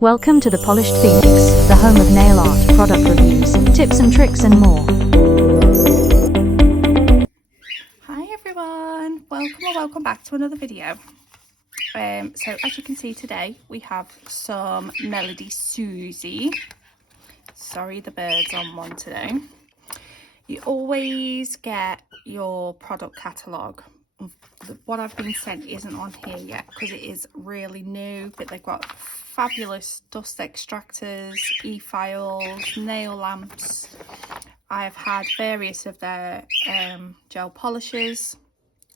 Welcome to the Polished Phoenix, the home of nail art, product reviews, tips and tricks and more. Hi everyone, welcome back to another video. So as you can see today we have some Melodysusie. Sorry the bird's on one today. You always get your product catalogue. What I've been sent isn't on here yet because it is really new, but they've got fabulous dust extractors, e-files, nail lamps. I've had various of their gel polishes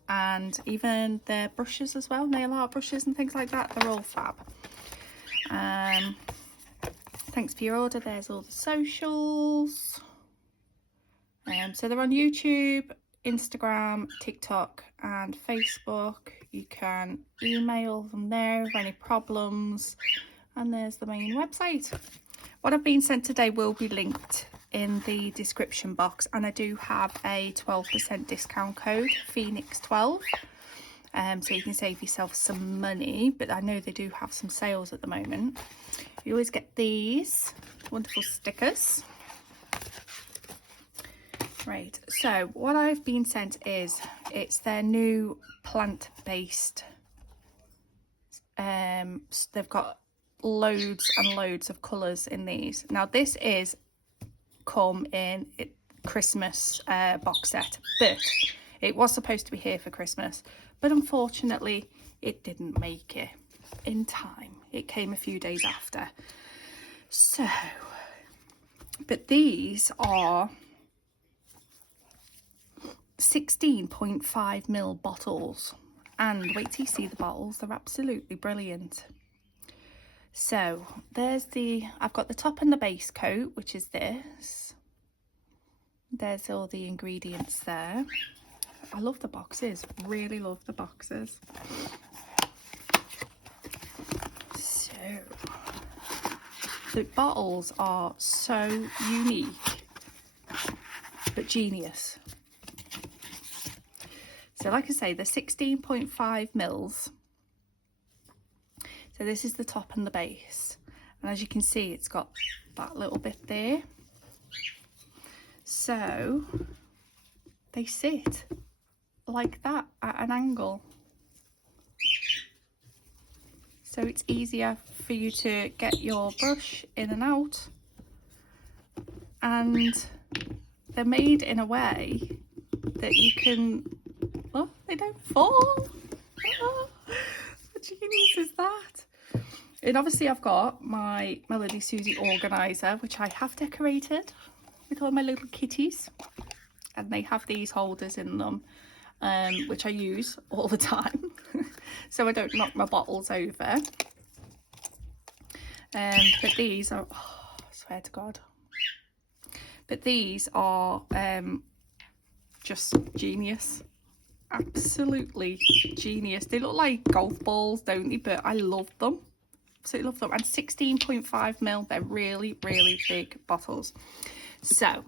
and even their brushes as well, nail art brushes and things like that. They're all fab. Thanks for your order. There's all the socials. So they're on YouTube, Instagram, TikTok and Facebook. You can email them there with any problems, and there's the main website. What I've been sent today will be linked in the description box, and I do have a 12% discount code, Phoenix12, so you can save yourself some money, but I know they do have some sales at the moment. You always get these wonderful stickers. Right, so what I've been sent is, it's their new plant-based, they've got loads and loads of colours in these. Now this is come in Christmas box set, but it was supposed to be here for Christmas, but unfortunately it didn't make it in time. It came a few days after. So, but these are 16.5ml bottles, and wait till you see the bottles, they're absolutely brilliant. So there's I've got the top and the base coat, which is this. There's all the ingredients there. I love the boxes, really love the boxes. So the bottles are so unique but genius. So like I say, they're 16.5 mils. So this is the top and the base. And as you can see, it's got that little bit there. So they sit like that at an angle. So it's easier for you to get your brush in and out. And they're made in a way that you can, oh, they don't fall. Oh, what genius is that? And obviously I've got my Melodysusie organizer, which I have decorated with all my little kitties, and they have these holders in them, which I use all the time so I don't knock my bottles over. But these are, oh, I swear to God, but these are just genius. Absolutely genius. They look like golf balls, don't they? But I love them. Absolutely love them. And 16.5ml, they're really, really big bottles. So,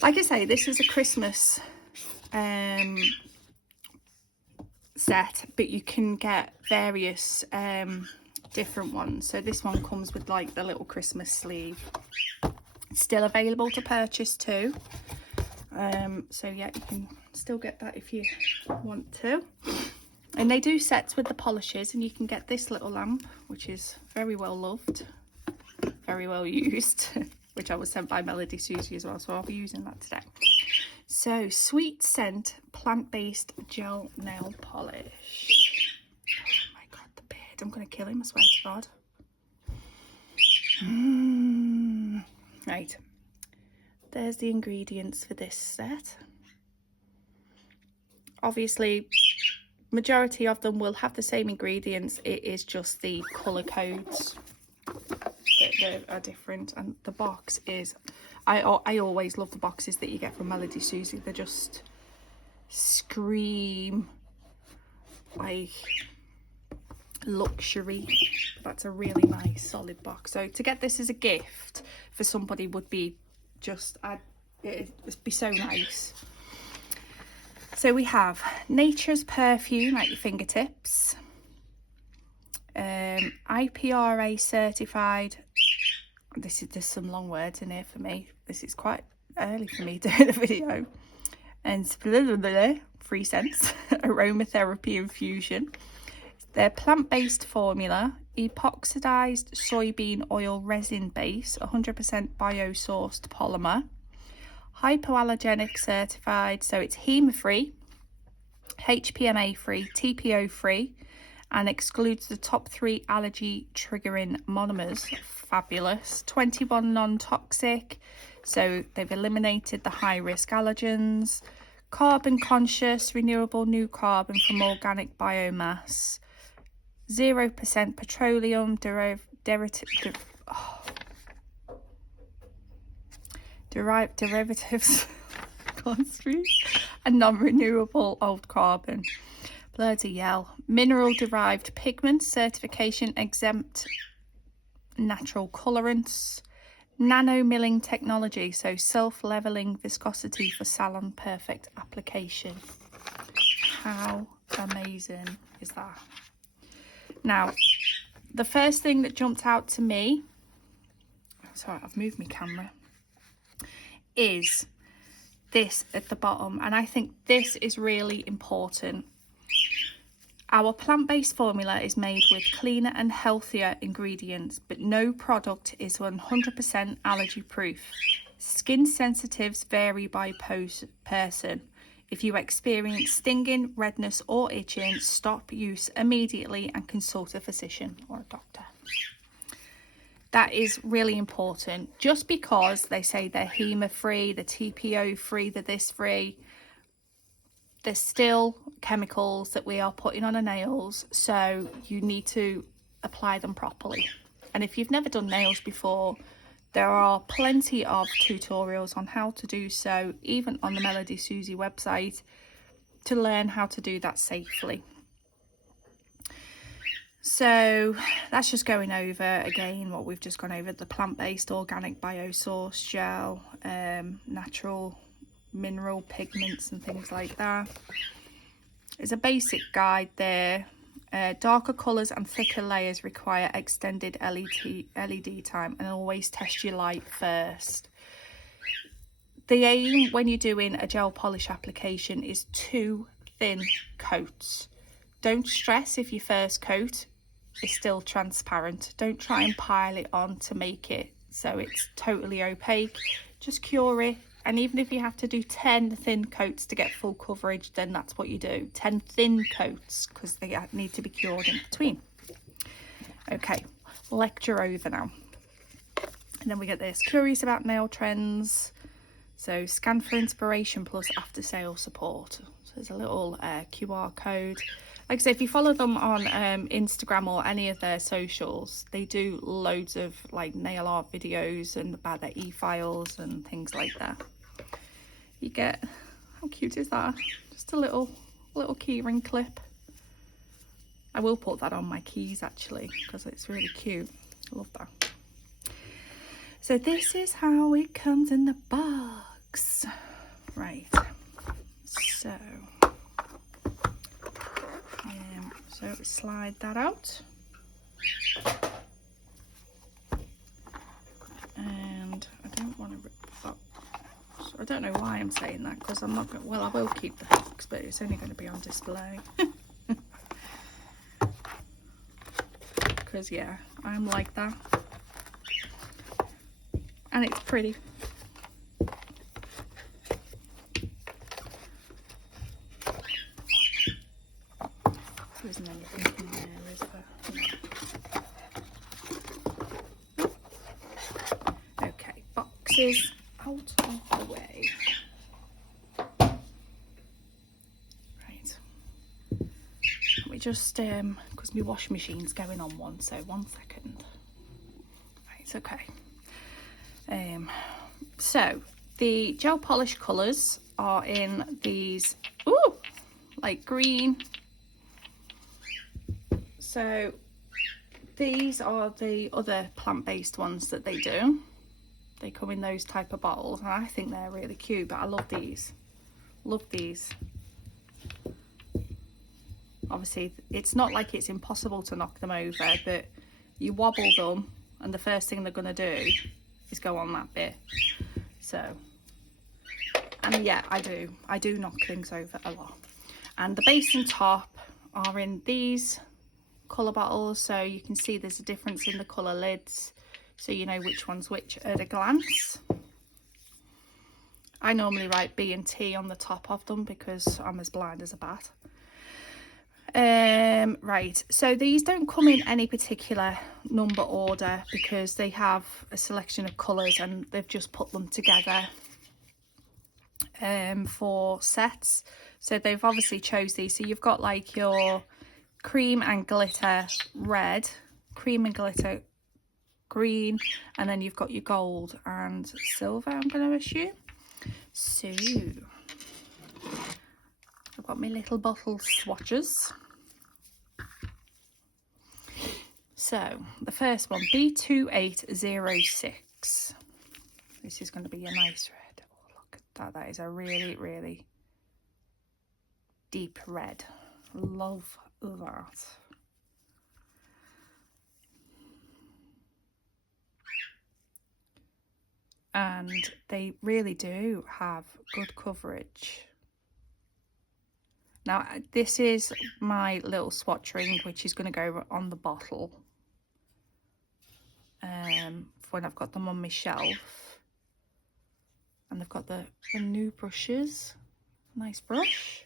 like I say, this is a Christmas set, but you can get various different ones. So this one comes with like the little Christmas sleeve. It's still available to purchase too. So yeah, you can still get that if you want to. And they do sets with the polishes, and you can get this little lamp, which is very well loved, very well used, which I was sent by Melodysusie as well, so I'll be using that today. So, sweet scent plant-based gel nail polish. Oh my God, the bird, I'm gonna kill him, I swear to God. Right, there's the ingredients for this set. Obviously, majority of them will have the same ingredients. It is just the colour codes that are different, and the box is, I always love the boxes that you get from Melodysusie. They just scream like luxury. That's a really nice solid box. So to get this as a gift for somebody would be just, it'd be so nice. So we have Nature's Perfume at your fingertips. IPRA certified. There's some long words in here for me. This is quite early for me doing a video. And 3 cents aromatherapy infusion. Their plant-based formula, epoxidized soybean oil resin base, 100% bio-sourced polymer, hypoallergenic certified, so it's HEMA free, HPMA free, TPO free, and excludes the top 3 allergy triggering monomers. Fabulous. 21 non-toxic, so they've eliminated the high-risk allergens. Carbon conscious, renewable new carbon from organic biomass. 0% petroleum derivatives and non-renewable old carbon. Bloody hell. Mineral derived pigments, certification exempt, natural colorants, nano milling technology, so self-leveling viscosity for salon perfect application. How amazing is that? Now, the first thing that jumped out to me, sorry, I've moved my camera, is this at the bottom, and I think this is really important. Our plant-based formula is made with cleaner and healthier ingredients, but no product is 100% allergy proof. Skin sensitives vary by person. If you experience stinging, redness or itching, stop use immediately and consult a physician or a doctor. That is really important. Just because they say they're HEMA free, the TPO free, they're this free, there's still chemicals that we are putting on our nails, so you need to apply them properly. And if you've never done nails before, there are plenty of tutorials on how to do so, even on the Melodysusie website, to learn how to do that safely. So that's just going over again what we've just gone over: the plant-based organic biosource gel, natural mineral pigments and things like that. There's a basic guide there. Darker colours and thicker layers require extended LED time, and always test your light first. The aim when you're doing a gel polish application is 2 thin coats. Don't stress if your first coat is still transparent. Don't try and pile it on to make it so it's totally opaque. Just cure it. And even if you have to do 10 thin coats to get full coverage, then that's what you do. 10 thin coats, because they need to be cured in between. Okay, lecture over now. And then we get this: curious about nail trends. So scan for inspiration plus after sale support. So there's a little QR code. Like I say, if you follow them on Instagram or any of their socials, they do loads of like nail art videos and about their e-files and things like that. You get, how cute is that? Just a little keyring clip. I will put that on my keys actually, because it's really cute. I love that. So this is how it comes in the box. Right. So slide that out. And I don't want to rip the box. I don't know why I'm saying that, because I'm not going to, well, I will keep the box, but it's only going to be on display. Because yeah, I'm like that. And it's pretty. There isn't anything in there, is there? Okay, boxes out of the way. Right. Let me just, because my washing machine's going on one, so 1 second. Right, okay. So the gel polish colours are in these, ooh, like green. So these are the other plant-based ones that they do. They come in those type of bottles, and I think they're really cute, but I love these. Love these. obviously it's not like it's impossible to knock them over, but you wobble them and the first thing they're going to do is go on that bit. So, and yeah, I do knock things over a lot. And the base and top are in these colour bottles, so you can see there's a difference in the colour lids, so you know which one's which at a glance. I normally write B and T on the top of them because I'm as blind as a bat. Right, so these don't come in any particular number order because they have a selection of colours and they've just put them together for sets. So they've obviously chose these. So you've got like your cream and glitter red, cream and glitter green, and then you've got your gold and silver, I'm going to assume. So I've got my little bottle swatches. So the first one, B2806. This is going to be a nice red. Oh, look at that. That is a really, really deep red. Love that. And they really do have good coverage. Now, this is my little swatch ring, which is going to go on the bottle when I've got them on my shelf. And they've got the new brushes. Nice brush.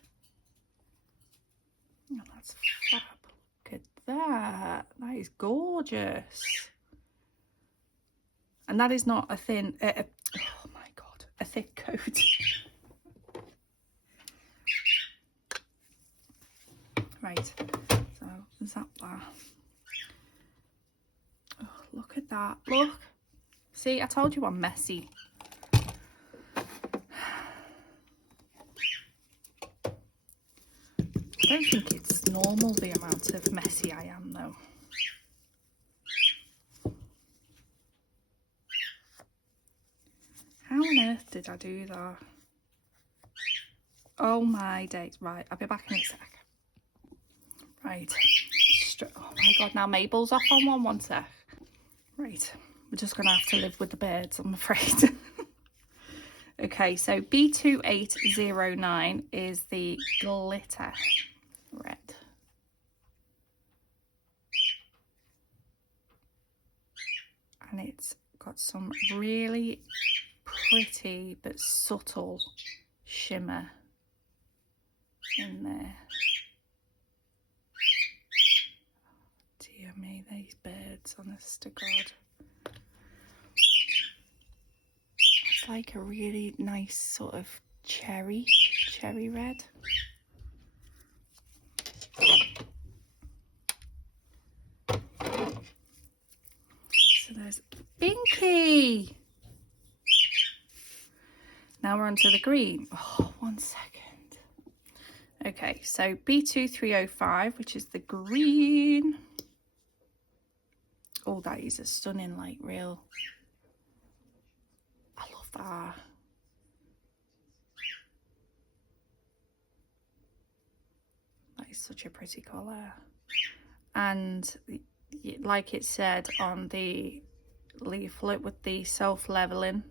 Oh, that's fab. Look at that. That is gorgeous. And that is not a thin, oh my God, a thick coat. Right, so zap that. Oh, look at that, look. See, I told you I'm messy. I don't think it's normal the amount of messy I am though. How on earth did I do that? Oh my days. Right, I'll be back in a sec. Right. Oh my God, now Mabel's off on one sec. Right, we're just going to have to live with the birds, I'm afraid. Okay, so B2809 is the glitter red. And it's got some really pretty but subtle shimmer in there. Dear me, these birds, honest to God. It's like a really nice sort of cherry red. So there's Binky. Now we're onto the green. Oh, 1 second. Okay, so B2305, which is the green. Oh, that is a stunning, like, real. I love that. That is such a pretty colour. And like it said on the leaflet with the self-leveling,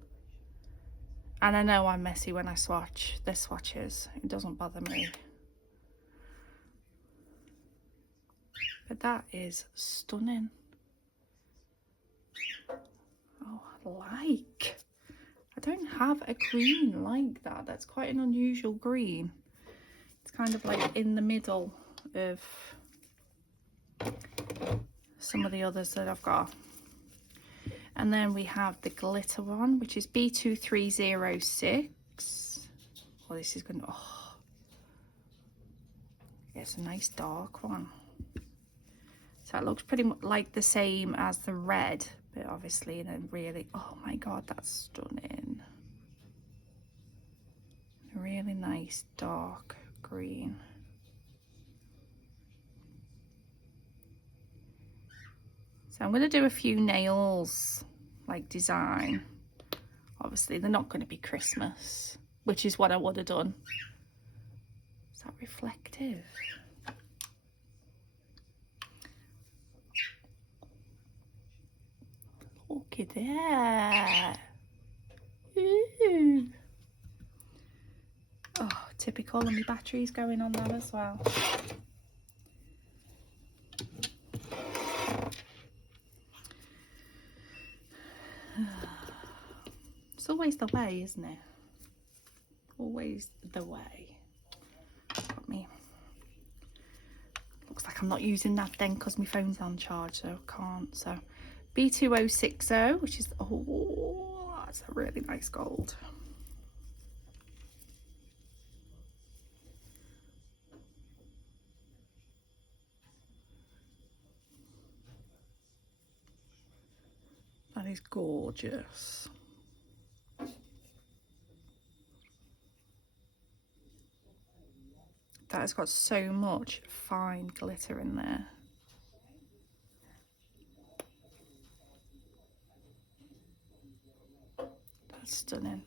and I know I'm messy when I swatch the swatches, it doesn't bother me, but that is stunning. Oh, I don't have a green like that. That's quite an unusual green. It's kind of like in the middle of some of the others that I've got. And then we have the glitter one, which is B2306. Oh, this is going to, oh, yeah, it's a nice dark one. So it looks pretty much like the same as the red, but obviously in a really, oh my God, that's stunning. A really nice dark green. So I'm going to do a few nails, like design. Obviously they're not going to be Christmas, which is what I would have done. Is that reflective? Look at that. Ooh. Oh, typical, and my battery's going on that as well. It's always the way, isn't it? Always the way. Got me. Looks like I'm not using that then because my phone's on charge, so I can't. So B2060, which is, oh, that's a really nice gold. That is gorgeous. That has got so much fine glitter in there. That's stunning.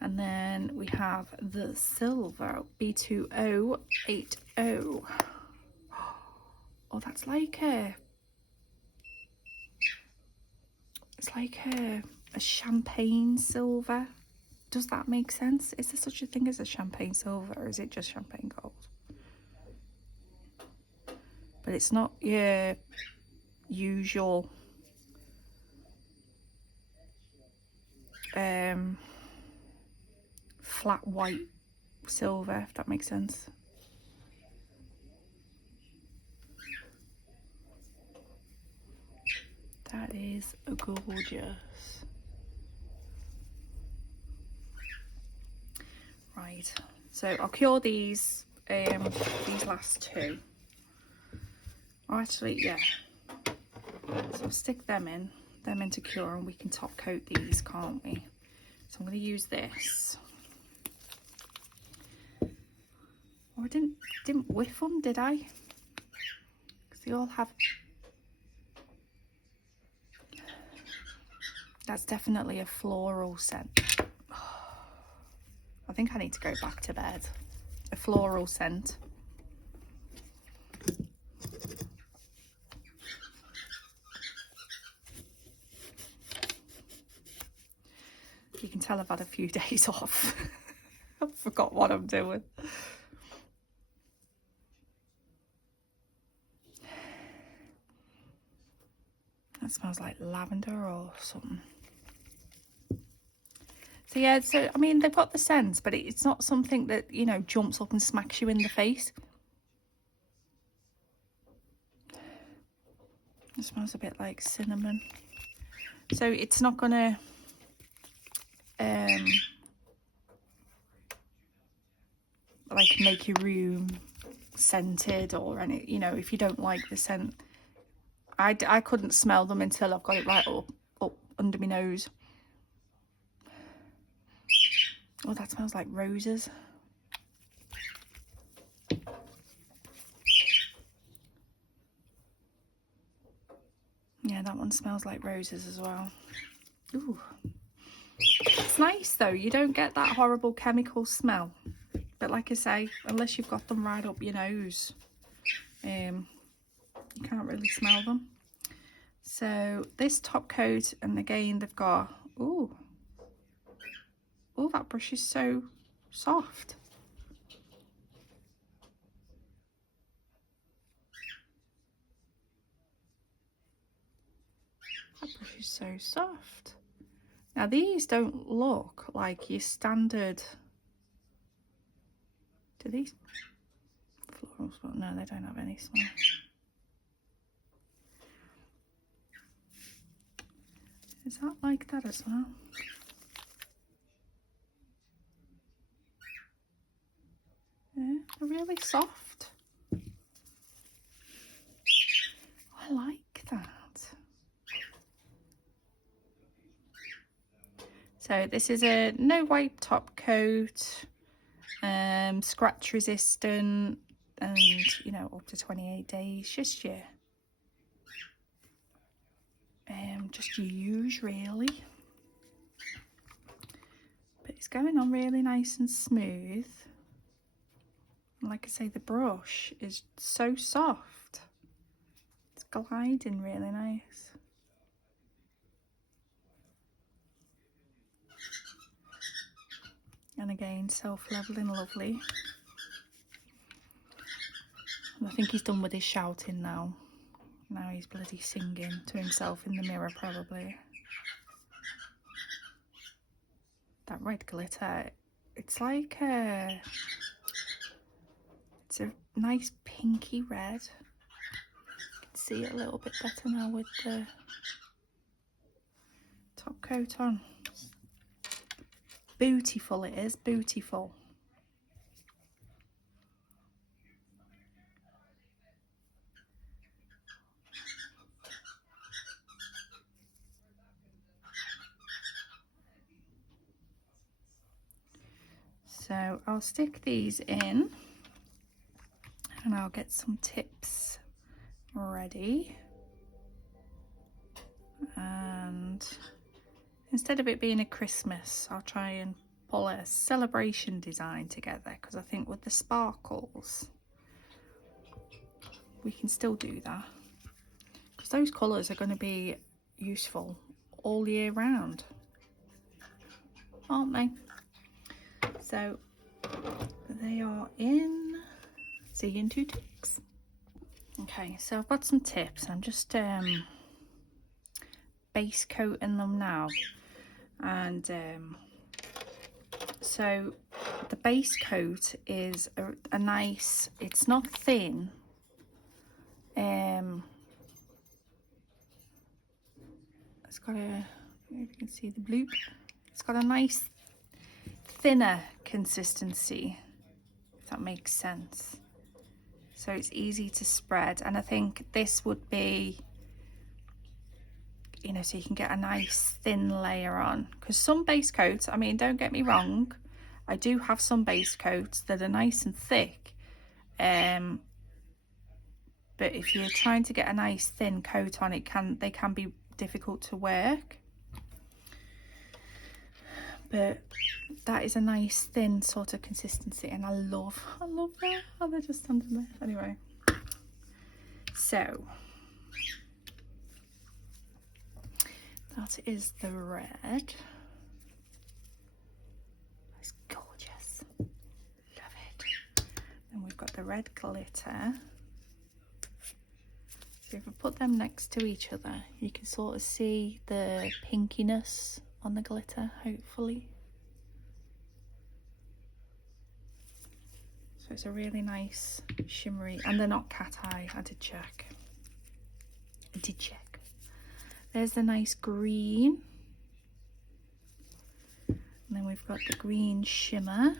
And then we have the silver B2080. Oh, that's like it's like a champagne silver. Does that make sense? Is there such a thing as a champagne silver, or is it just champagne gold? But it's not your usual flat white silver, if that makes sense. That is gorgeous. Right, so I'll cure these last two. Oh, actually, yeah. So I'll stick them into cure, and we can top coat these, can't we? So I'm going to use this. Oh, I didn't whiff them, did I? Because they all have. That's definitely a floral scent. I think I need to go back to bed. A floral scent. You can tell I've had a few days off. I forgot what I'm doing. That smells like lavender or something. So yeah, so I mean, they've got the scent, but it's not something that, you know, jumps up and smacks you in the face. It smells a bit like cinnamon. So it's not gonna like make your room scented or any, you know, if you don't like the scent. I couldn't smell them until I've got it right up under my nose. Oh, that smells like roses. Yeah, that one smells like roses as well. Ooh. It's nice though, you don't get that horrible chemical smell. But like I say, unless you've got them right up your nose, you can't really smell them. So this top coat, and again they've got, ooh, oh, that brush is so soft. That brush is so soft. Now these don't look like your standard, do these floral smell? No, they don't have any smell. Is that like that as well? Yeah, they're really soft. I like that. So this is a no wipe top coat, scratch resistant, and you know, up to 28 days. Just your use really. But it's going on really nice and smooth. And like I say, the brush is so soft. It's gliding really nice. And again, self-leveling, lovely. And I think he's done with his shouting now. Now he's bloody singing to himself in the mirror, probably. That red glitter, it's like it's a nice pinky red. You can see it a little bit better now with the top coat on. Beautiful it is, beautiful. So I'll stick these in and I'll get some tips ready. And instead of it being a Christmas, I'll try and pull a celebration design together, because I think with the sparkles we can still do that, because those colours are going to be useful all year round, aren't they? So they are in. See you in 2 ticks. Okay, so I've got some tips. I'm just base coating them now, and so the base coat is a nice, it's not thin, it's got a, if you can see the bloop, it's got a nice thinner consistency, if that makes sense. So it's easy to spread, and I think this would be, you know, so you can get a nice thin layer on, because some base coats, I mean, don't get me wrong, I do have some base coats that are nice and thick, but if you're trying to get a nice thin coat on, they can be difficult to work. But that is a nice thin sort of consistency, and I love that. Oh, they're just standing there. Anyway, so that is the red. It's gorgeous. Love it. Then we've got the red glitter. So if I put them next to each other, you can sort of see the pinkiness on the glitter, hopefully. So it's a really nice shimmery, and they're not cat eye, I did check. There's the nice green. And then we've got the green shimmer.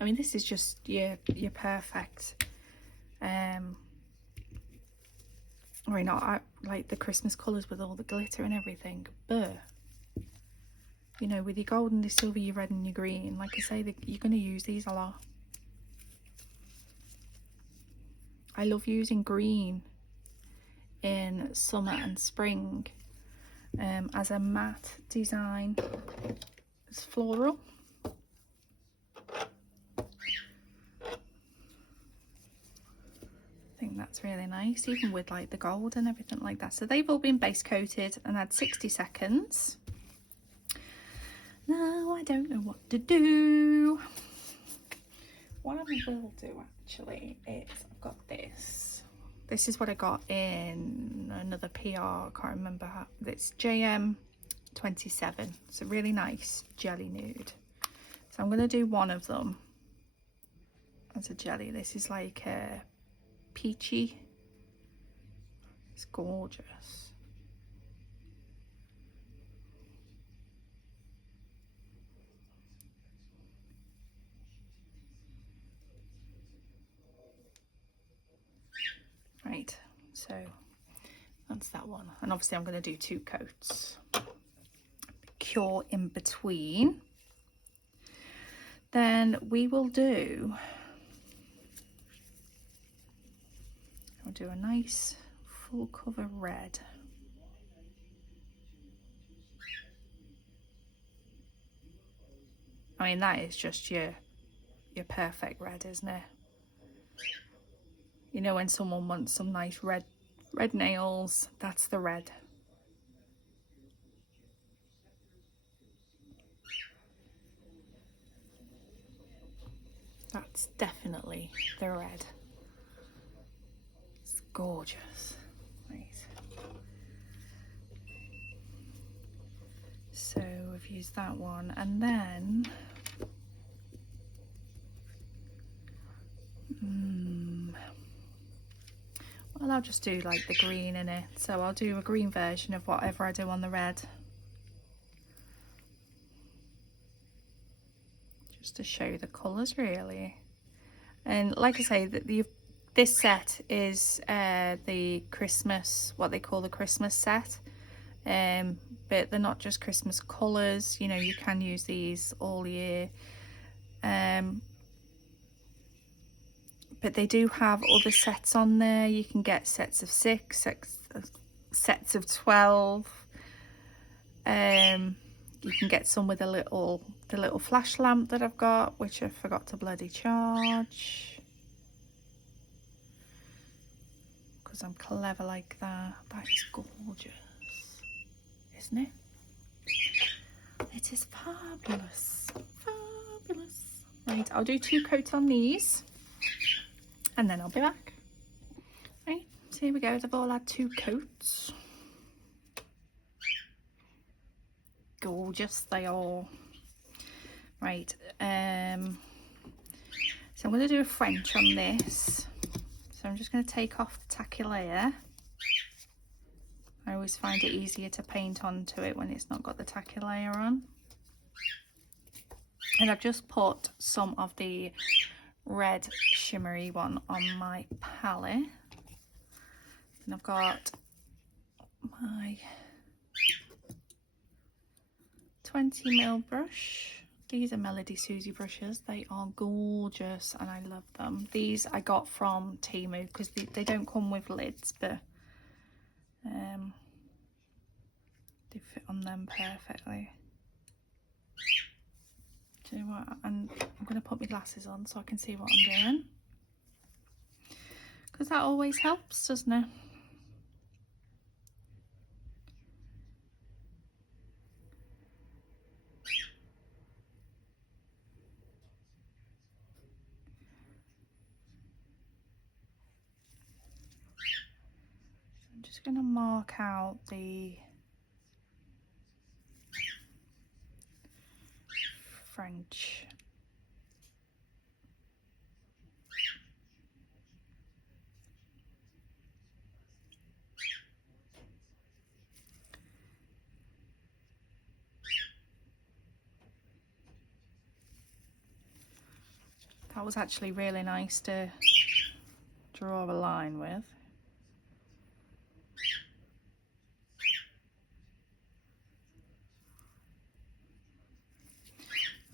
I mean, this is just your perfect, I mean, I like the Christmas colours with all the glitter and everything, but you know, with your gold and your silver, your red and your green, like I say, you're going to use these a lot. I love using green in summer and spring as a matte design. It's floral. I think that's really nice, even with like the gold and everything like that. So they've all been base coated and had 60 seconds. Now I don't know what to do. What I will do actually is, I've got this. This is what I got in another PR, I can't remember how. It's JM27. It's a really nice jelly nude. So I'm going to do one of them as a jelly. This is like a peachy. It's gorgeous. Right, so that's that one, and obviously I'm going to do 2 coats, cure in between. Then we will do, I'll do a nice full cover red. I mean, that is just your perfect red, isn't it? You know, when someone wants some nice red nails, that's the red. It's definitely the red. It's gorgeous. Right. So we've used that one, and then well, I'll just do like the green in it. So I'll do a green version of whatever I do on the red, just to show the colours really. And like I say, that this set is the Christmas, what they call the Christmas set. But they're not just Christmas colours, you know, you can use these all year. But they do have other sets on there. You can get sets of 6, sets of 12. You can get some with the little flash lamp that I've got, which I forgot to bloody charge. Because I'm clever like that. That is gorgeous, isn't it? It is fabulous. Fabulous. Right, I'll do 2 coats on these. And then I'll be back. Right, so here we go. They've all had 2 coats. Gorgeous they are. Right, so I'm going to do a French on this. So I'm just going to take off the tacky layer. I always find it easier to paint onto it when it's not got the tacky layer on. And I've just put some of the red shimmery one on my palette, and I've got my 20mm brush. These are Melodysusie brushes. They are gorgeous and I love them. These I got from Temu because they don't come with lids, but they fit on them perfectly. Do you know what? And I'm going to put my glasses on so I can see what I'm doing, because that always helps, doesn't it? I'm just going to mark out the French. That was actually really nice to draw a line with.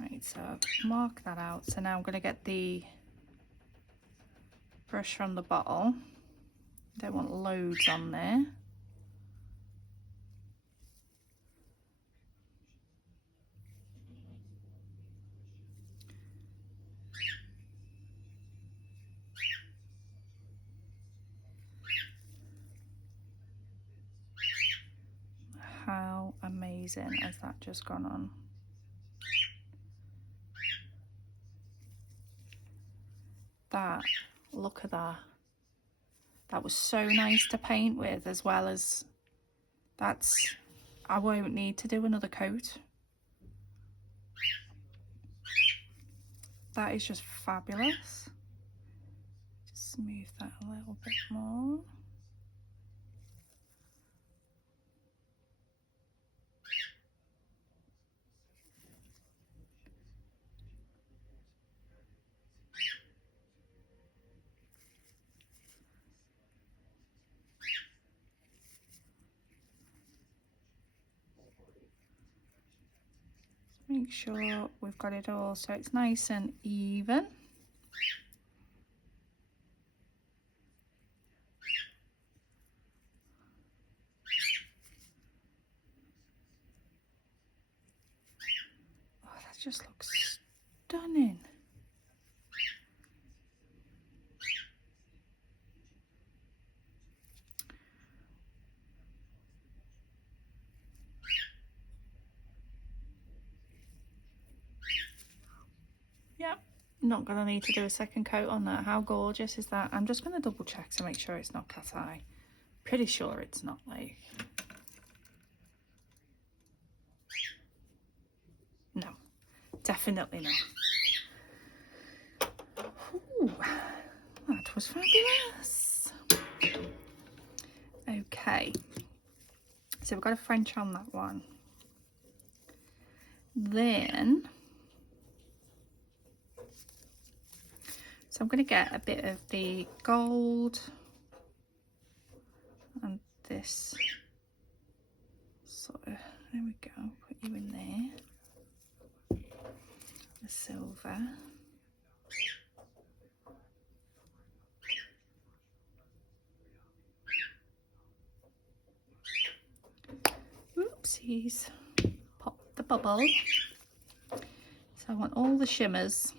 Right, so mark that out. So now I'm going to get the brush from the bottle. Don't want loads on there. How amazing has that just gone on? That, look at that. That was so nice to paint with, as well as I won't need to do another coat. That is just fabulous. Just smooth that a little bit more. Make sure we've got it all so it's nice and even. Oh, that just looks stunning. Yep, not going to need to do a second coat on that. How gorgeous is that? I'm just going to double check to make sure it's not cat eye. Pretty sure it's not, like... No, definitely not. Ooh, that was fabulous. Okay, so we've got a French on that one. Then, so I'm going to get a bit of the gold and this sort of, there we go, put you in there. The silver. Oopsies. Pop the bubble. So I want all the shimmers.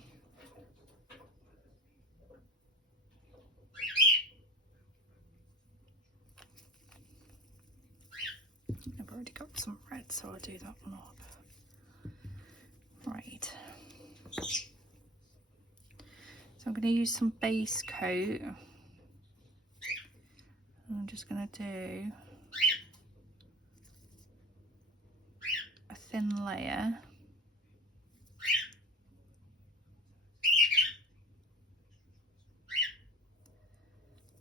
I've already got some red, so I'll do that one up. Right. So I'm going to use some base coat. I'm just going to do a thin layer.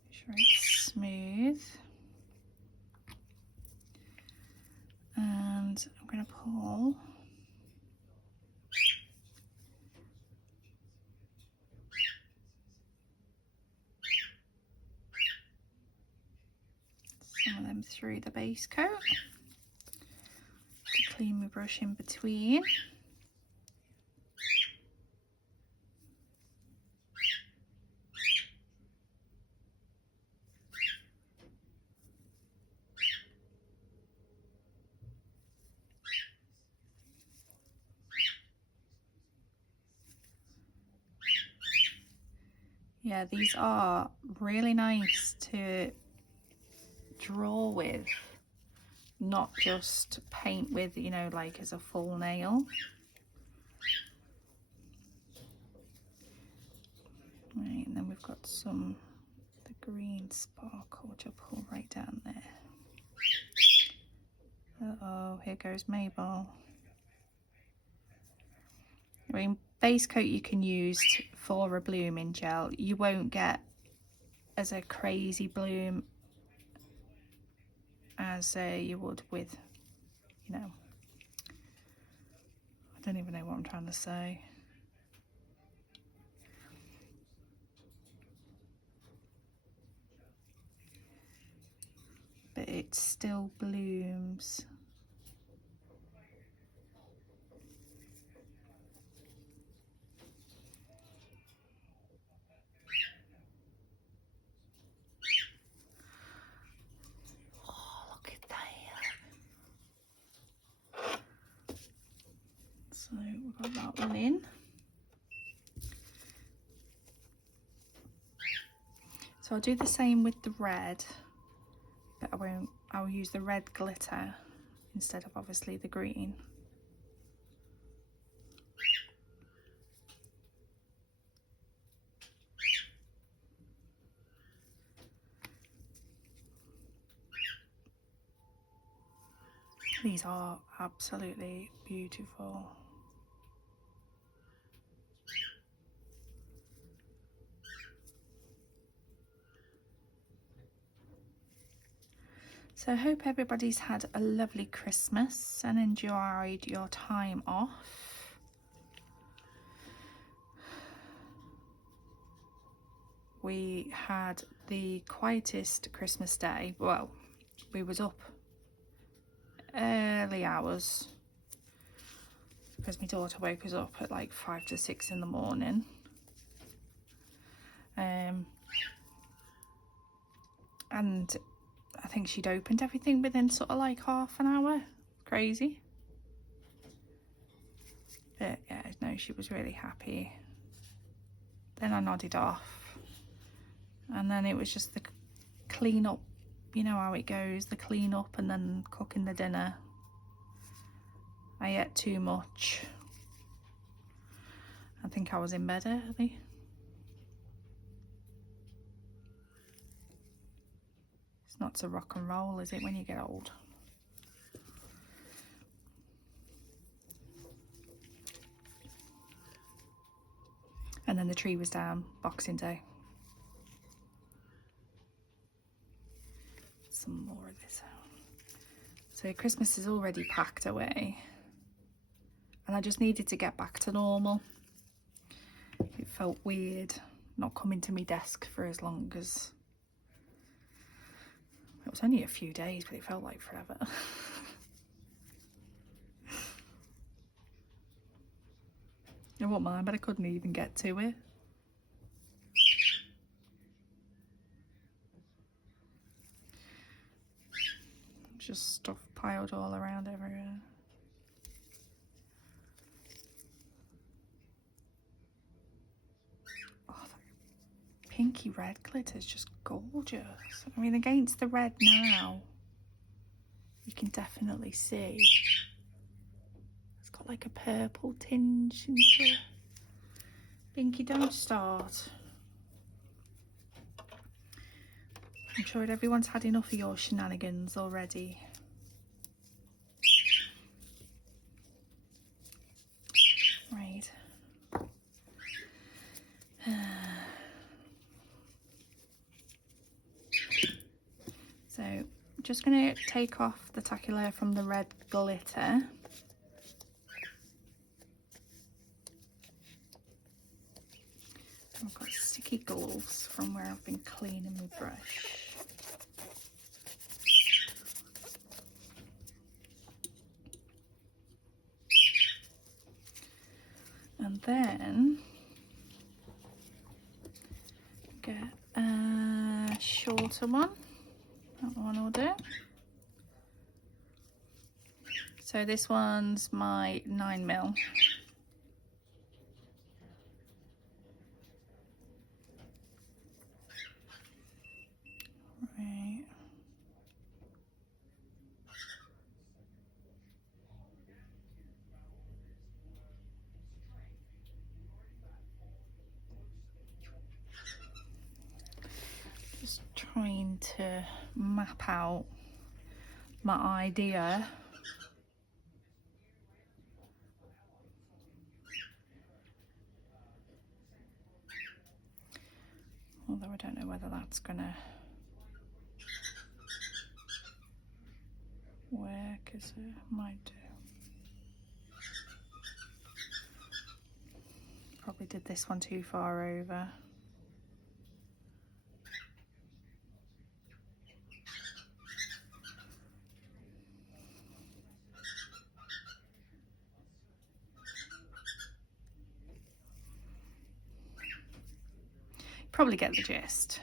Make sure it's smooth. And I'm going to pull some of them through the base coat to clean my brush in between. Yeah, these are really nice to draw with, not just paint with, you know, like as a full nail. Right, and then we've got some, the green sparkle, which I'll pull right down there. Uh-oh, here goes Mabel. I mean, base coat you can use for a blooming gel. You won't get as a crazy bloom as you would with, you know, I don't even know what I'm trying to say. But it still blooms. Oh, look at that. So we've got that one in. So I'll do the same with the red, but I'll use the red glitter instead of obviously the green. These are absolutely beautiful. So I hope everybody's had a lovely Christmas and enjoyed your time off. We had the quietest Christmas day. Well, we was up early hours because my daughter woke us up at like 5 to 6 in the morning. And I think she'd opened everything within sort of like half an hour. Crazy. But yeah, no, she was really happy. Then I nodded off. And then it was just the clean up, you know how it goes, the clean up and then cooking the dinner. I ate too much. I think I was in bed early. It's not so rock and roll, is it, when you get old? And then the tree was down Boxing Day. Some more of this. So Christmas is already packed away. And I just needed to get back to normal. It felt weird not coming to my desk for as long as... It was only a few days, but it felt like forever. I won't mind, but I couldn't even get to it. Just stuff piled all around everywhere. Oh, that pinky red glitter is just gorgeous. I mean, against the red now, you can definitely see it's got like a purple tinge into it. Pinky, don't start. I'm sure everyone's had enough of your shenanigans already. Right. So, I'm just going to take off the tacky layer from the red glitter. I've got sticky gloves from where I've been cleaning my brush. And then get a shorter one. That one will do. So this one's my 9mm. Right. Just trying to map out my idea. Although I don't know whether that's gonna work as it might do. Probably did this one too far over. Probably get the gist.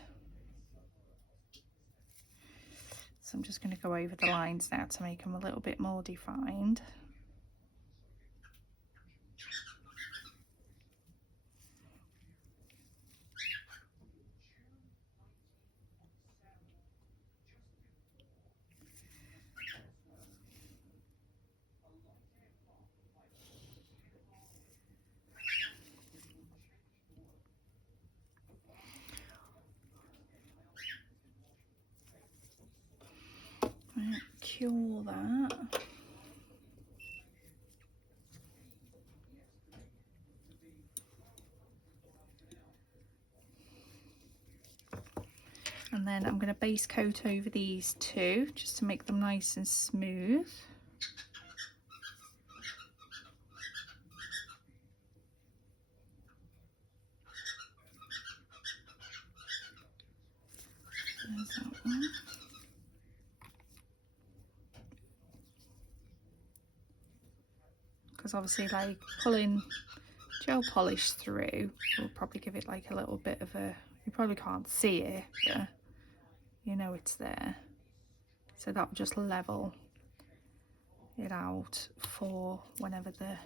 So I'm just going to go over the lines now to make them a little bit more defined. Cure that. And then I'm going to base coat over these two just to make them nice and smooth. There's that one. Because obviously, like, pulling gel polish through will probably give it like a little bit of a, you probably can't see it, but you know it's there. So that will just level it out for whenever the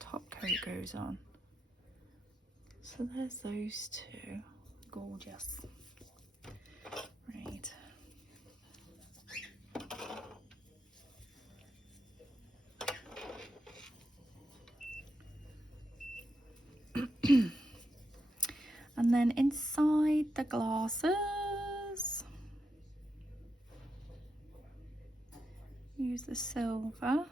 top coat goes on. So there's those two. Gorgeous. Right. then inside the glasses, use the silver.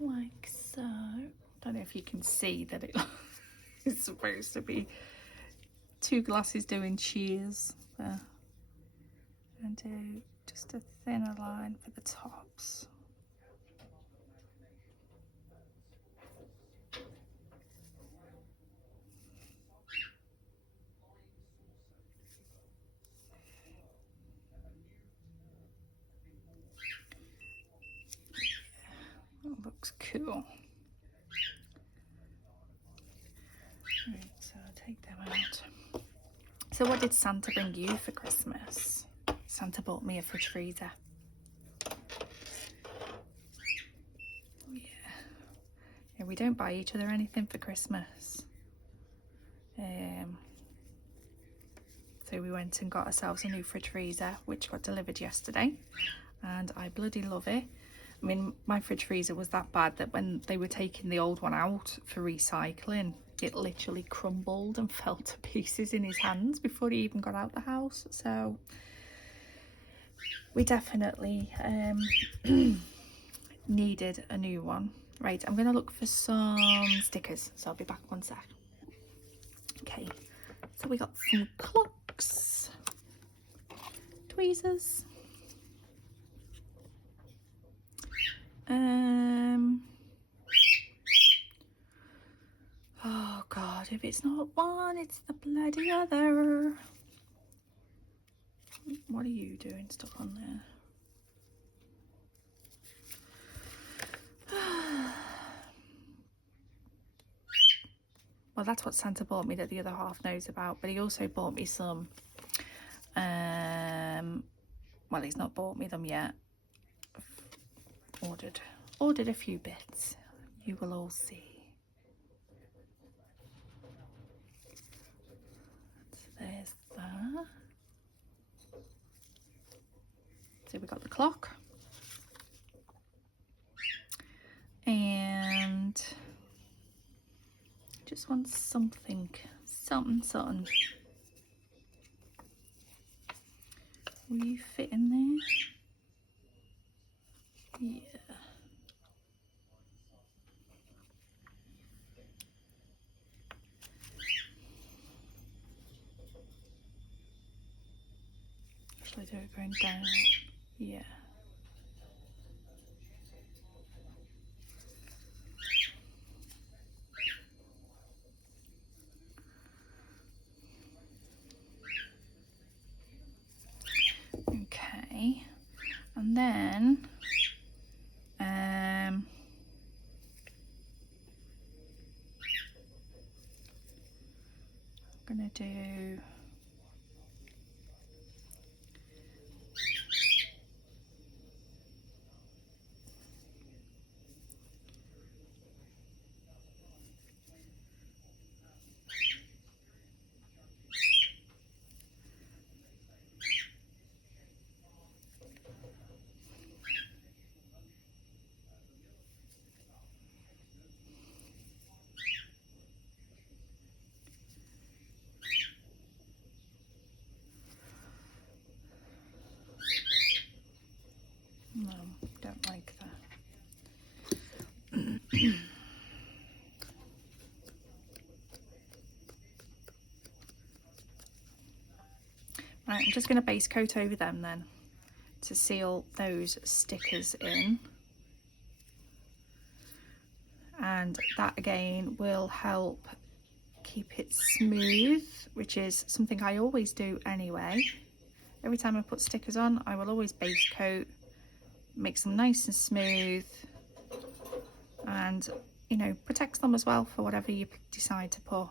Like so. Don't know if you can see that it is supposed to be two glasses doing cheers there. And do just a thinner line for the tops. That looks cool. Right, so I'll take them out. So what did Santa bring you for Christmas? Santa bought me a fridge freezer. Yeah, we don't buy each other anything for Christmas. So we went and got ourselves a new fridge freezer, which got delivered yesterday, and I bloody love it. I mean, my fridge freezer was that bad that when they were taking the old one out for recycling, it literally crumbled and fell to pieces in his hands before he even got out the house. So we definitely needed a new one. Right, I'm going to look for some stickers, so I'll be back one sec. Okay, so we got some clocks, tweezers, oh god, if it's not one, it's the bloody other. What are you doing stuck on there? Well, that's what Santa bought me that the other half knows about, but he also bought me some, well, he's not bought me them yet. Ordered a few bits. You will all see. So there's that. So we got the clock. And just want something. Will you fit in there? Yeah. Should I do it going down? Yeah. Okay. And then I'm gonna do no, don't like that. Right, I'm just going to base coat over them then to seal those stickers in. And that again will help keep it smooth, which is something I always do anyway. Every time I put stickers on, I will always base coat, makes them nice and smooth, and you know, protects them as well for whatever you decide to put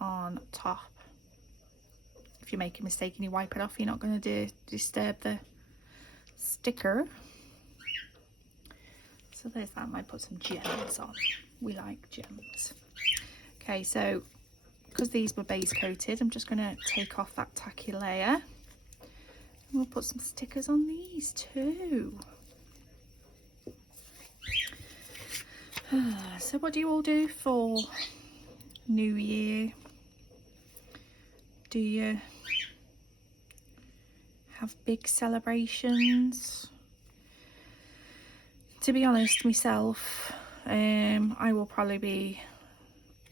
on top. If you make a mistake and you wipe it off, you're not going to disturb the sticker. So So there's that. I might put some gems on. We like gems. Okay, so because these were base coated, I'm just going to take off that tacky layer. And we'll put some stickers on these too. So what do you all do for New Year? Do you have big celebrations? To be honest, myself, I will probably be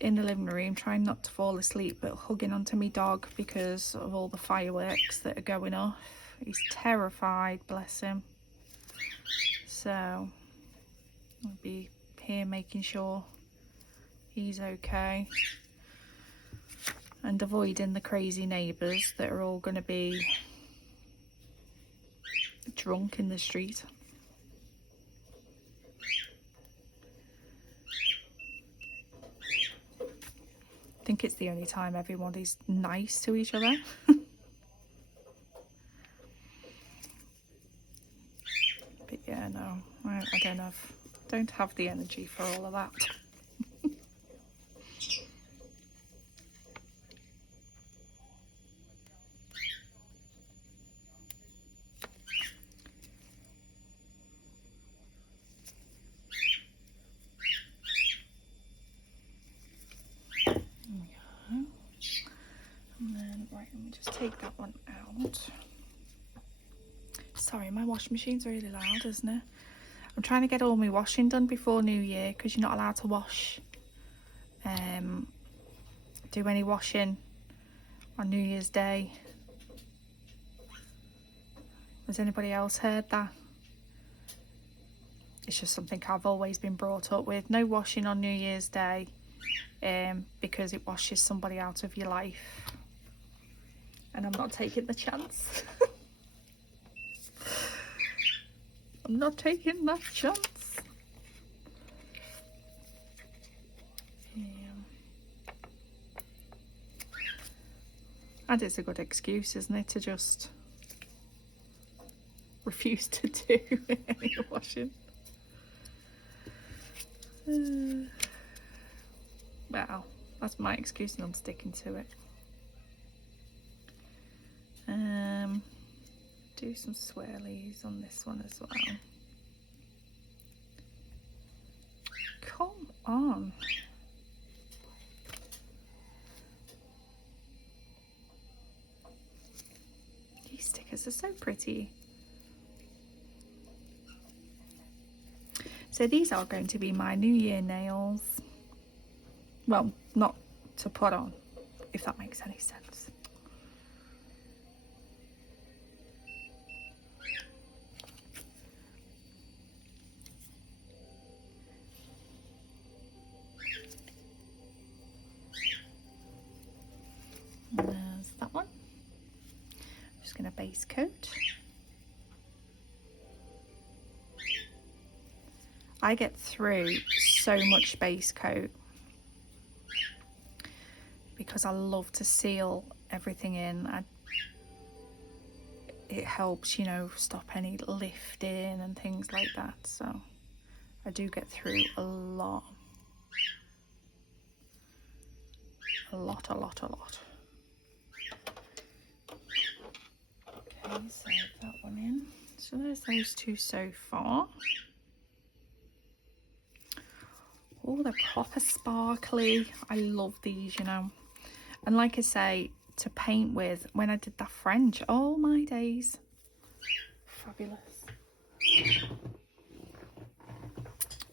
in the living room trying not to fall asleep, but hugging onto my dog because of all the fireworks that are going off. He's terrified, bless him. So I'll be here making sure he's okay and avoiding the crazy neighbours that are all going to be drunk in the street. I think it's the only time everybody's nice to each other. But yeah, no, I don't have the energy for all of that. And then, right, let me just take that one out. Sorry, my washing machine's really loud, isn't it? I'm trying to get all my washing done before New Year because you're not allowed to wash, do any washing on New Year's Day. Has anybody else heard that? It's just something I've always been brought up with. No washing on New Year's Day, because it washes somebody out of your life. And I'm not taking the chance. I'm not taking that chance. Yeah. And it's a good excuse, isn't it, to just refuse to do any washing. Well, that's my excuse and I'm sticking to it. Do some swirlies on this one as well. Come on. These stickers are so pretty. So these are going to be my New Year nails. Well, not to put on, if that makes any sense. And there's that one. I'm just going to base coat. I get through so much base coat because I love to seal everything in. It helps, you know, stop any lifting and things like that. So I do get through a lot. A lot. Okay, so that one in. So there's those two so far. Oh, they're proper sparkly. I love these, you know. And like I say, to paint with, when I did that French, oh my days. Fabulous.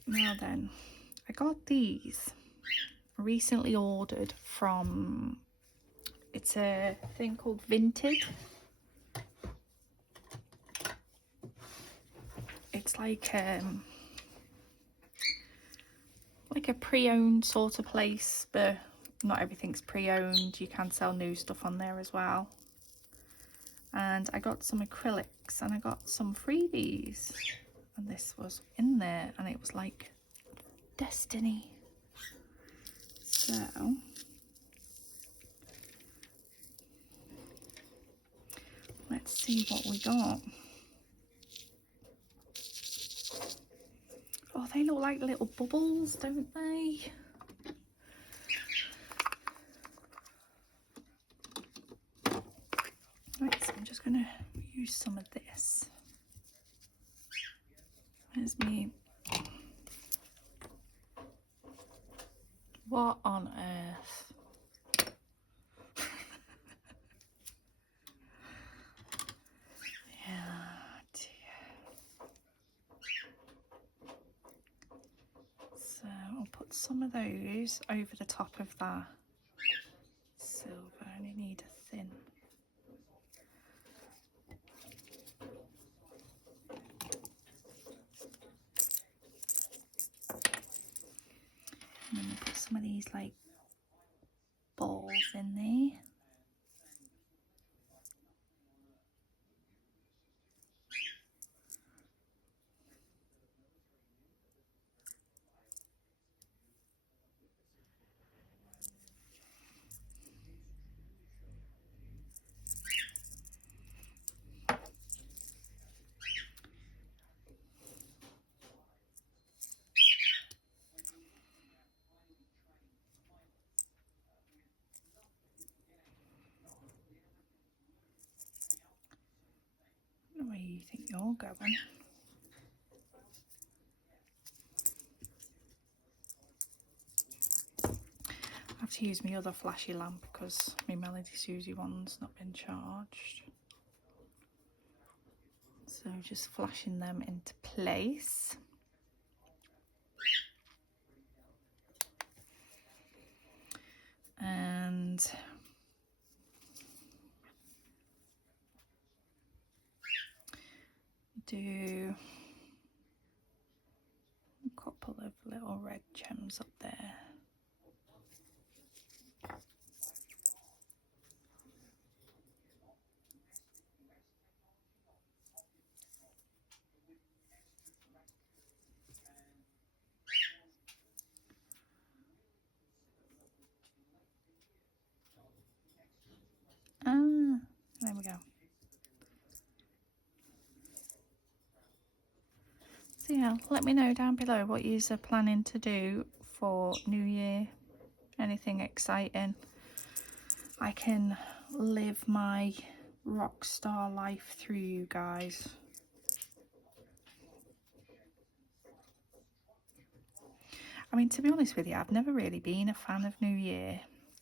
Now then, I got these recently ordered from, it's a thing called Vinted. It's like a pre-owned sort of place, but not everything's pre-owned. You can sell new stuff on there as well. And I got some acrylics and I got some freebies, and this was in there and it was like destiny. So let's see what we got. Oh, look like little bubbles, don't they? Right, so I'm just going to use some of this. There's me. What on earth? Yeah, dear. So I'll put some of those over the top of that silver. I only need a thin. And then we'll put some of these like balls in there. Where you think you're going? I have to use my other flashy lamp because my Melodysusie one's not been charged. So just flashing them into place. And do a couple of little red gems up there. Ah, there we go. So yeah, let me know down below what you are planning to do for New Year. Anything exciting. I can live my rock star life through you guys. I mean, to be honest with you, I've never really been a fan of New Year,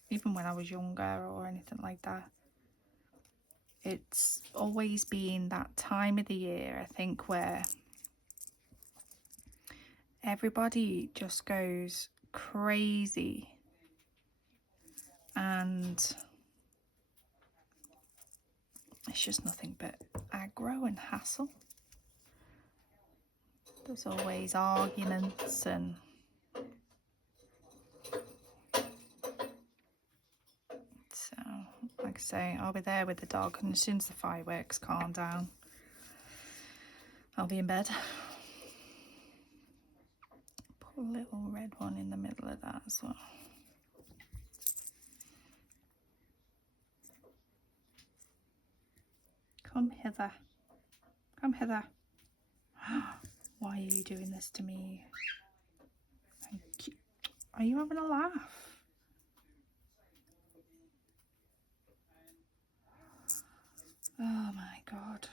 even when I was younger or anything like that. It's always been that time of the year, I think, where everybody just goes crazy and it's just nothing but aggro and hassle. There's always arguments and so, like I say, I'll be there with the dog, and as soon as the fireworks calm down, I'll be in bed. Put a little red one in the middle of that as well. Come hither. Come hither. Why are you doing this to me? Thank you. Are you having a laugh? Oh my god.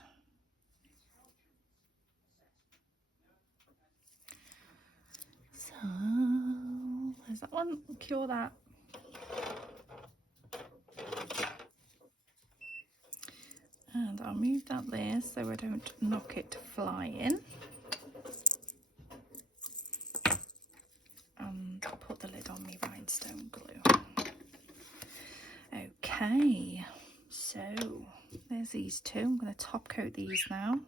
So, there's that one. Cure that. And I'll move that there so I don't knock it flying. And I'll put the lid on my rhinestone glue. Okay, so there's these two. I'm going to top coat these now.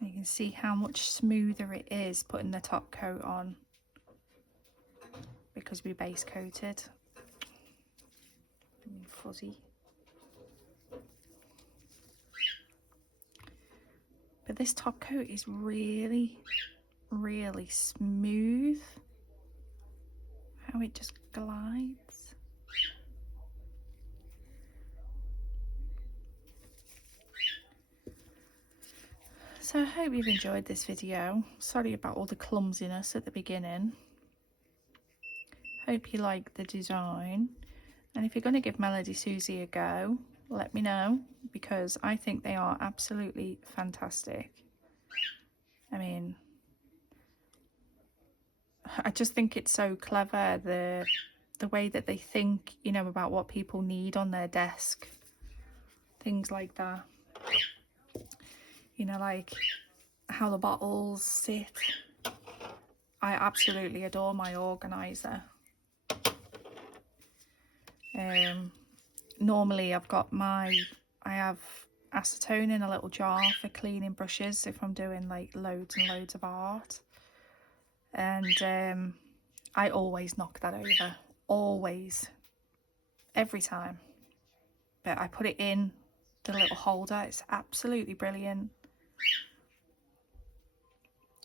And you can see how much smoother it is putting the top coat on because we base coated. Fuzzy. But this top coat is really, really smooth. How it just glides. So I hope you've enjoyed this video. Sorry about all the clumsiness at the beginning. Hope you like the design. And if you're going to give Melodysusie a go, let me know, because I think they are absolutely fantastic. I mean, I just think it's so clever, the way that they think, you know, about what people need on their desk. Things like that. You know, like how the bottles sit. I absolutely adore my organiser. Normally I have acetone in a little jar for cleaning brushes if I'm doing like loads and loads of art. And I always knock that over. Always. Every time. But I put it in the little holder. It's absolutely brilliant.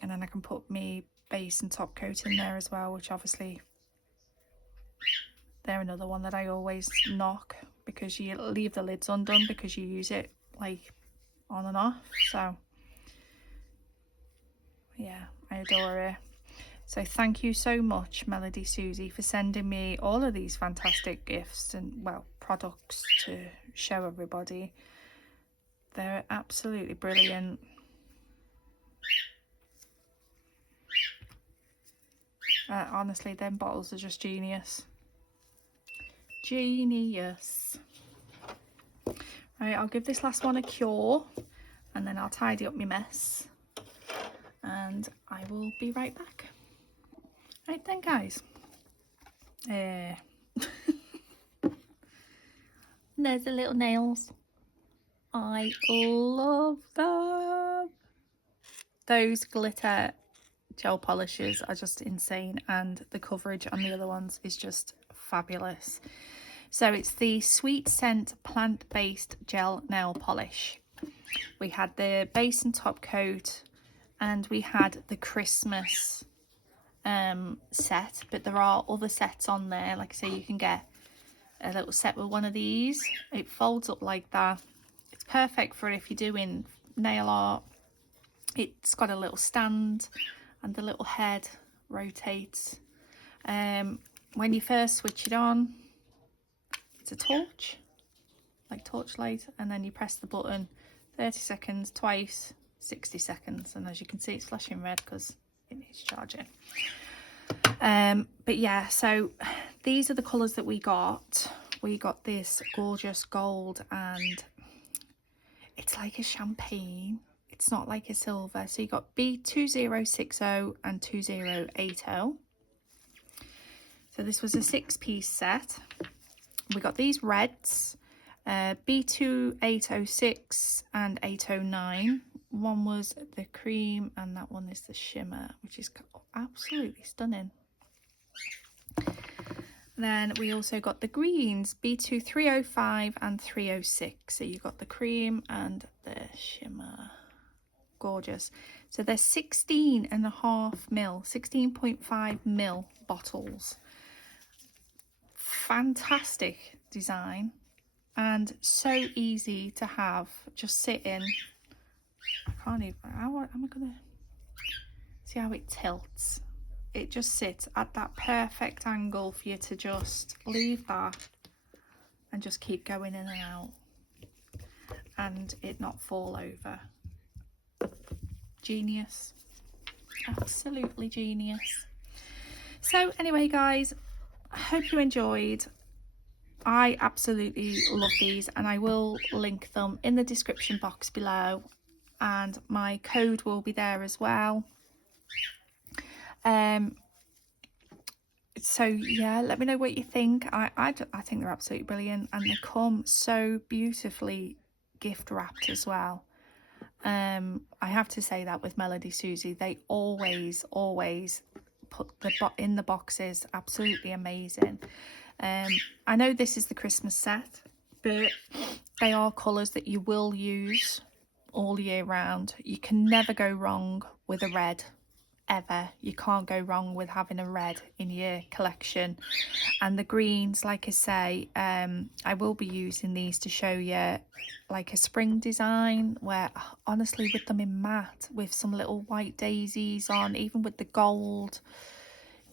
And then I can put me base and top coat in there as well, which obviously they're another one that I always knock, because you leave the lids undone because you use it like on and off. So yeah, I adore it. So thank you so much, Melodysusie, for sending me all of these fantastic gifts and, well, products to show everybody. They're absolutely brilliant. Honestly, them bottles are just genius. Genius. Right, I'll give this last one a cure, and then I'll tidy up my mess, and I will be right back. Right then, guys. There's the little nails. I love them. Those glitter gel polishes are just insane, and the coverage on the other ones is just fabulous. So it's the Sweet Scent plant-based gel nail polish. We had the base and top coat, and we had the Christmas set, but there are other sets on there. Like I say, you can get a little set with one of these. It folds up like that. It's perfect for if you're doing nail art. It's got a little stand, and the little head rotates. When you first switch it on, it's a torch, like torchlight, and then you press the button 30 seconds, twice, 60 seconds, and as you can see, it's flashing red because it needs charging. But yeah, so these are the colours that we got. We got this gorgeous gold, and it's like a champagne. It's not like a silver. So you got B2060 and 2080. So this was a 6-piece set. We got these reds, B2806 and 809. One was the cream, and that one is the shimmer, which is absolutely stunning. Then we also got the greens, B2305 and 306. So you got the cream and the shimmer. Gorgeous. So they're 16.5 mil bottles. Fantastic design, and so easy to have. Just sit in. I can't even, how am I gonna see how it tilts? It just sits at that perfect angle for you to just leave that and just keep going in and out, and it not fall over. Genius. Absolutely genius. So anyway, guys, I hope you enjoyed. I absolutely love these, and I will link them in the description box below, and my code will be there as well. So yeah, let me know what you think. I think they're absolutely brilliant, and they come so beautifully gift wrapped as well. I have to say that with Melodysusie, they always put in the boxes. Absolutely amazing. I know this is the Christmas set, but they are colours that you will use all year round. You can never go wrong with a red. ever. You can't go wrong with having a red in your collection. And the greens, like I say, I will be using these to show you like a spring design, where honestly with them in matte with some little white daisies on, even with the gold.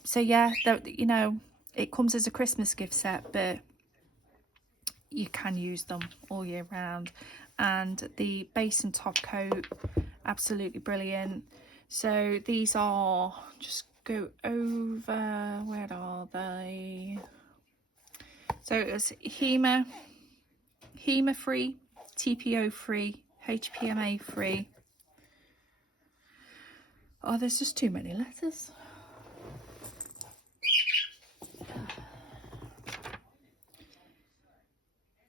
So yeah, you know, it comes as a Christmas gift set, but you can use them all year round. And the base and top coat, absolutely brilliant. So these are, just go over, where are they? So it's HEMA free, TPO free, HPMA free. Oh, there's just too many letters.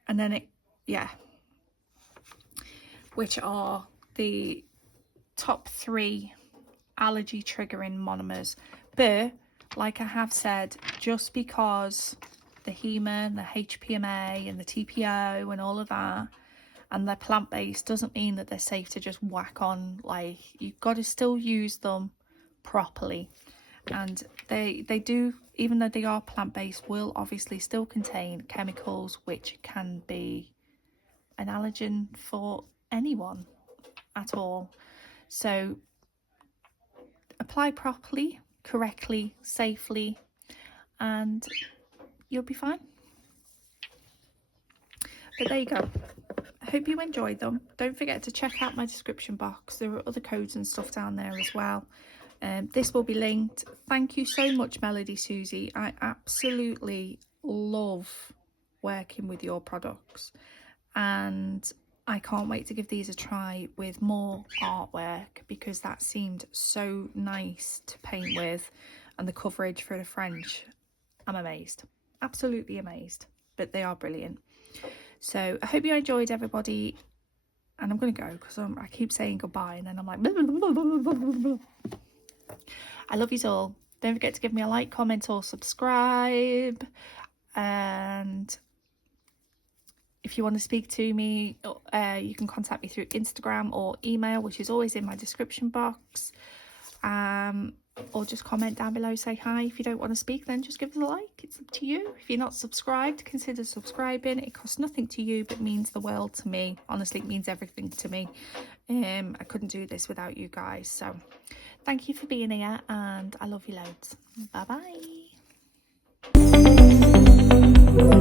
And then it, yeah, which are the top 3 allergy triggering monomers. But like I have said, just because the HEMA and the HPMA and the TPO and all of that, and they're plant-based, doesn't mean that they're safe to just whack on. Like, you've got to still use them properly. And they do, even though they are plant-based, will obviously still contain chemicals which can be an allergen for anyone at all. So apply properly, correctly, safely, and you'll be fine. But there you go. I hope you enjoyed them. Don't forget to check out my description box. There are other codes and stuff down there as well. This will be linked. Thank you so much, Melodysusie. I absolutely love working with your products, and I can't wait to give these a try with more artwork, because that seemed so nice to paint with, and the coverage for the French, I'm amazed, absolutely amazed. But they are brilliant. So I hope you enjoyed, everybody, and I'm going to go because I keep saying goodbye and then I'm like blah, blah, blah, blah, blah, blah. I love you all. Don't forget to give me a like, comment or subscribe, and if you want to speak to me, you can contact me through Instagram or email, which is always in my description box, or just comment down below, say hi. If you don't want to speak, then just give us a like. It's up to you. If you're not subscribed, consider subscribing. It costs nothing to you but means the world to me. Honestly, it means everything to me. I couldn't do this without you guys. So thank you for being here, and I love you loads. Bye bye.